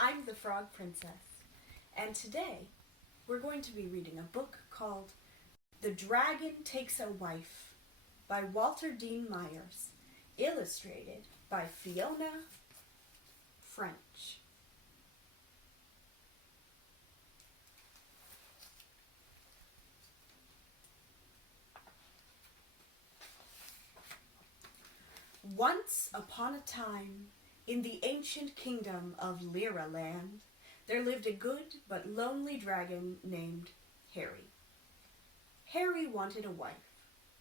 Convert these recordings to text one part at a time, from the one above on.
I'm the Frog Princess, and today we're going to be reading a book called The Dragon Takes a Wife by Walter Dean Myers, illustrated by Fiona, French. Once upon a time, in the ancient kingdom of Lyra Land, there lived a good but lonely dragon named Harry. Harry wanted a wife,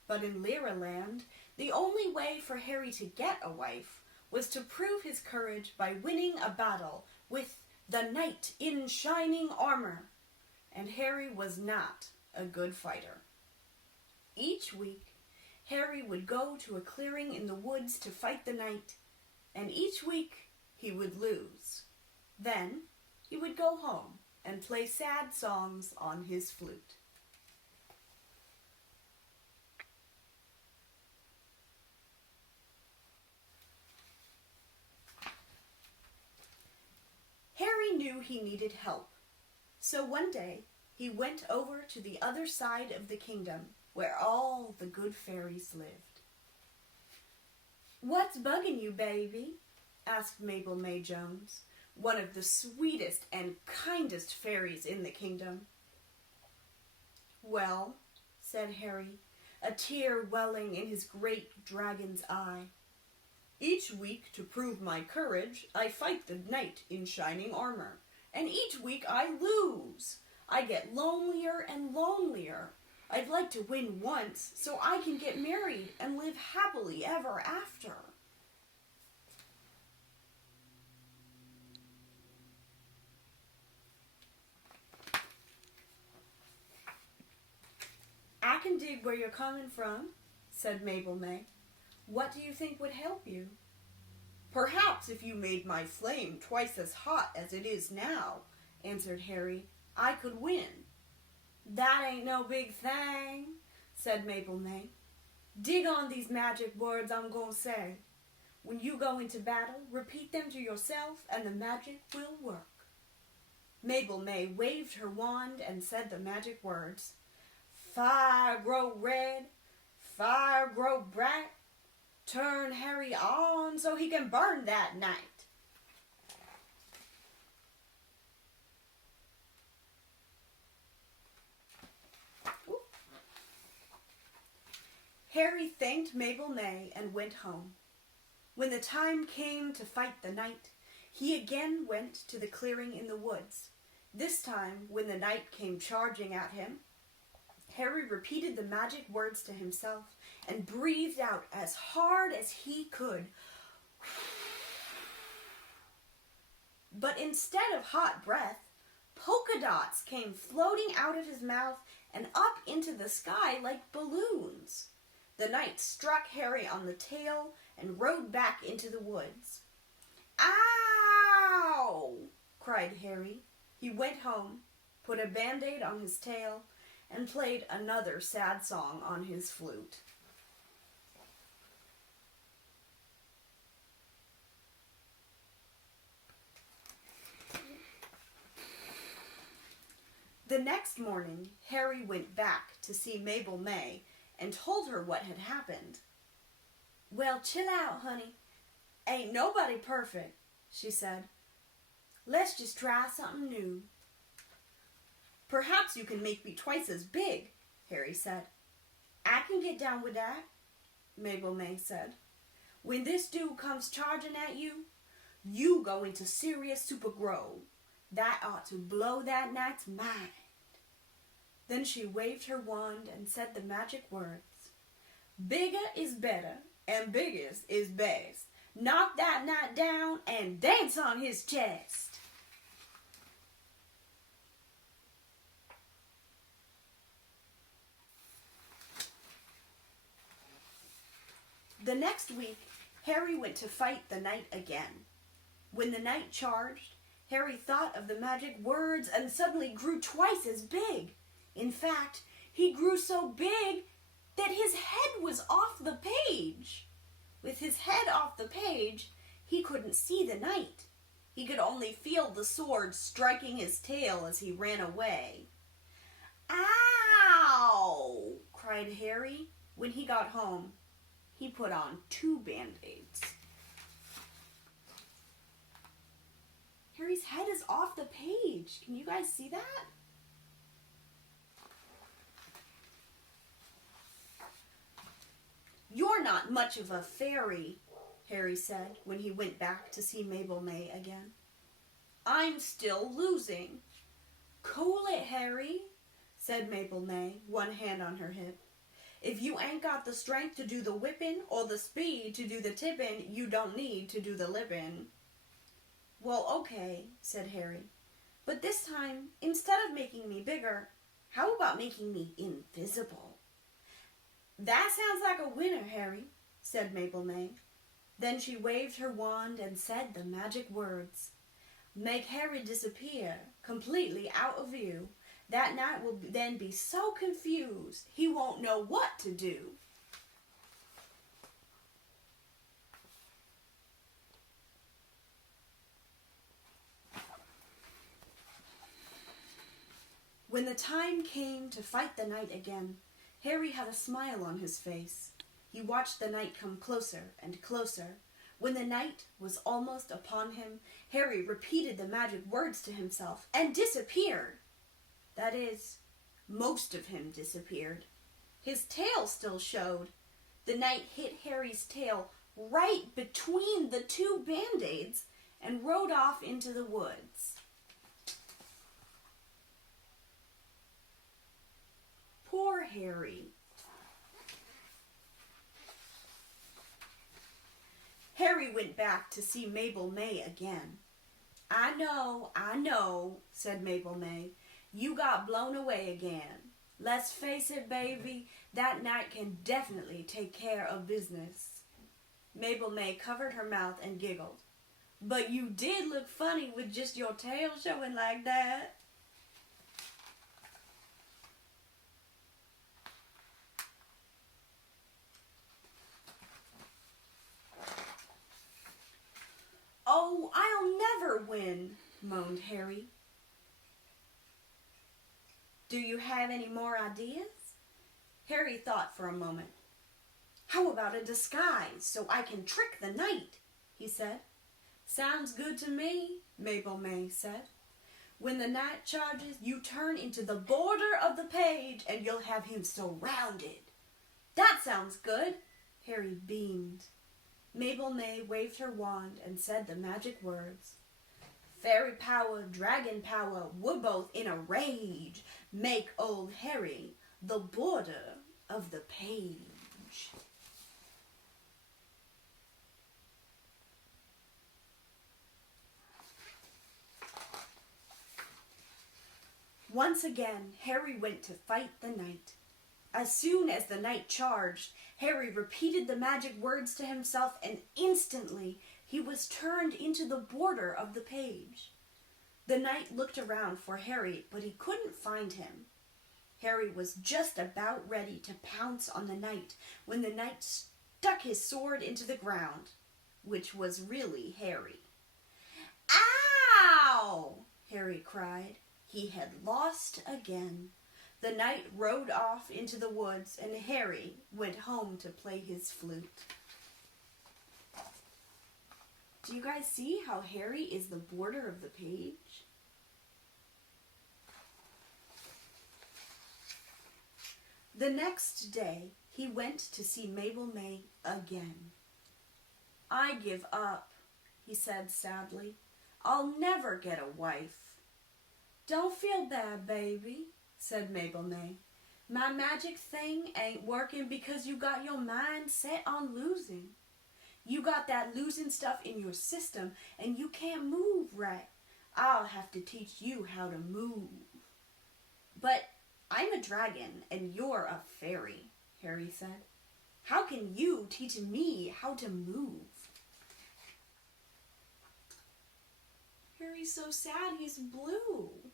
but in Lyra Land, the only way for Harry to get a wife was to prove his courage by winning a battle with the knight in shining armor, and Harry was not a good fighter. Each week, Harry would go to a clearing in the woods to fight the knight, and each week he would lose. Then he would go home and play sad songs on his flute. Harry knew he needed help, so one day he went over to the other side of the kingdom where all the good fairies lived. "What's bugging you, baby?" asked Mabel May Jones, one of the sweetest and kindest fairies in the kingdom. "Well," said Harry, a tear welling in his great dragon's eye, "each week, to prove my courage, I fight the knight in shining armor, and each week I lose. I get lonelier and lonelier. I'd like to win once so I can get married and live happily ever after." "I can dig where you're coming from," said Mabel May. "What do you think would help you?" "Perhaps if you made my flame twice as hot as it is now," answered Harry, "I could win." "That ain't no big thing," said Mabel May. "Dig on these magic words I'm going to say. When you go into battle, repeat them to yourself and the magic will work." Mabel May waved her wand and said the magic words. "Fire grow red, fire grow bright, turn Harry on so he can burn that night." Harry thanked Mabel May and went home. When the time came to fight the knight, he again went to the clearing in the woods. This time, when the knight came charging at him, Harry repeated the magic words to himself and breathed out as hard as he could. But instead of hot breath, polka dots came floating out of his mouth and up into the sky like balloons. The knight struck Harry on the tail and rode back into the woods. "Ow!" cried Harry. He went home, put a band-aid on his tail, and played another sad song on his flute. The next morning, Harry went back to see Mabel May and told her what had happened. "Well, chill out, honey. Ain't nobody perfect," she said. "Let's just try something new." "Perhaps you can make me twice as big," Harry said. "I can get down with that," Mabel May said. "When this dude comes charging at you, you go into serious super grow. That ought to blow that knight's mind." Then she waved her wand and said the magic words. "Bigger is better, and biggest is best. Knock that knight down and dance on his chest." The next week, Harry went to fight the knight again. When the knight charged, Harry thought of the magic words and suddenly grew twice as big. In fact, he grew so big that his head was off the page. With his head off the page, he couldn't see the knight. He could only feel the sword striking his tail as he ran away. "Ow!" cried Harry. When he got home, he put on 2 Band-Aids. Harry's head is off the page. Can you guys see that? "You're not much of a fairy," Harry said when he went back to see Mabel May again. "I'm still losing." "Cool it, Harry," said Mabel May, one hand on her hip. "If you ain't got the strength to do the whipping or the speed to do the tipping, you don't need to do the lipping." "Well, okay," said Harry. "But this time, instead of making me bigger, how about making me invisible?" "That sounds like a winner, Harry," said Mabel May. Then she waved her wand and said the magic words. "Make Harry disappear, completely out of view. That knight will then be so confused, he won't know what to do." When the time came to fight the knight again, Harry had a smile on his face. He watched the knight come closer and closer. When the knight was almost upon him, Harry repeated the magic words to himself and disappeared. That is, most of him disappeared. His tail still showed. The knight hit Harry's tail right between the 2 Band-Aids and rode off into the woods. Poor Harry. Harry went back to see Mabel May again. I know, said Mabel May. "You got blown away again. Let's face it, baby, that knight can definitely take care of business." Mabel May covered her mouth and giggled. "But you did look funny with just your tail showing like that." "Oh, I'll never win," moaned Harry. "Do you have any more ideas?" Harry thought for a moment. "How about a disguise so I can trick the knight?" he said. "Sounds good to me," Mabel May said. "When the knight charges, you turn into the border of the page and you'll have him surrounded." "That sounds good," Harry beamed. Mabel May waved her wand and said the magic words. "Fairy power, dragon power, we're both in a rage. Make old Harry the border of the page." Once again, Harry went to fight the knight. As soon as the knight charged, Harry repeated the magic words to himself, and instantly he was turned into the border of the page. The knight looked around for Harry, but he couldn't find him. Harry was just about ready to pounce on the knight when the knight stuck his sword into the ground, which was really Harry. "Ow!" Harry cried. He had lost again. The knight rode off into the woods, and Harry went home to play his flute. Do you guys see how Harry is the border of the page? The next day, he went to see Mabel May again. "I give up," he said sadly. "I'll never get a wife." "Don't feel bad, baby," said Mabel May. "My magic thing ain't working because you got your mind set on losing. You got that losing stuff in your system and you can't move right. I'll have to teach you how to move." "But I'm a dragon and you're a fairy," Harry said. "How can you teach me how to move?" Harry's so sad he's blue.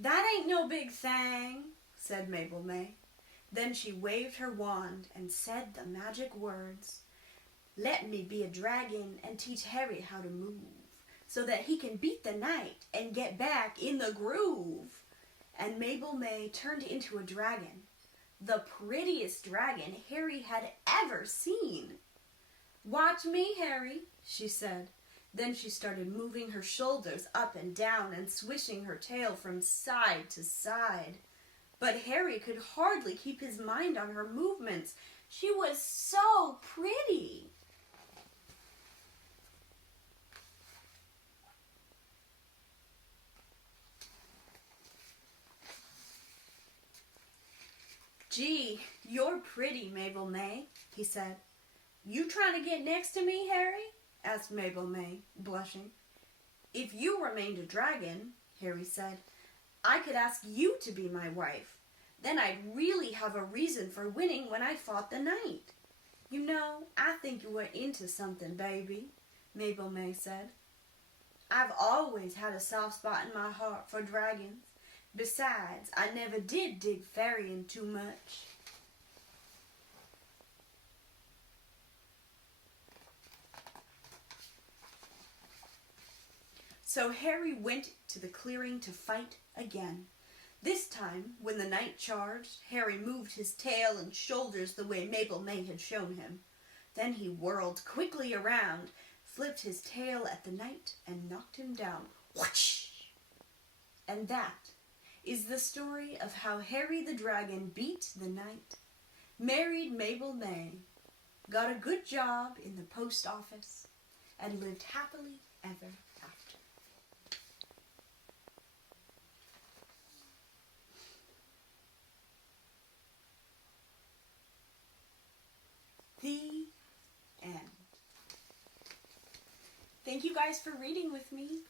"That ain't no big thing," said Mabel May. Then she waved her wand and said the magic words. Let me be a dragon and teach Harry how to move, so that he can beat the night and get back in the groove. And Mabel May turned into a dragon, the prettiest dragon Harry had ever seen. Watch me, Harry, she said. Then she started moving her shoulders up and down and swishing her tail from side to side. But Harry could hardly keep his mind on her movements. She was so pretty. Gee, you're pretty, Mabel May, he said. You trying to get next to me, Harry? Asked Mabel May, blushing. If you remained a dragon, Harry said, I could ask you to be my wife. Then I'd really have a reason for winning when I fought the knight. You know, I think you were into something, baby, Mabel May said. I've always had a soft spot in my heart for dragons. Besides, I never did dig ferrying too much. So Harry went to the clearing to fight again. This time, when the knight charged, Harry moved his tail and shoulders the way Mabel May had shown him. Then he whirled quickly around, flipped his tail at the knight, and knocked him down. Whoosh! And that is the story of how Harry the Dragon beat the knight, married Mabel May, got a good job in the post office, and lived happily ever after. The end. Thank you guys for reading with me.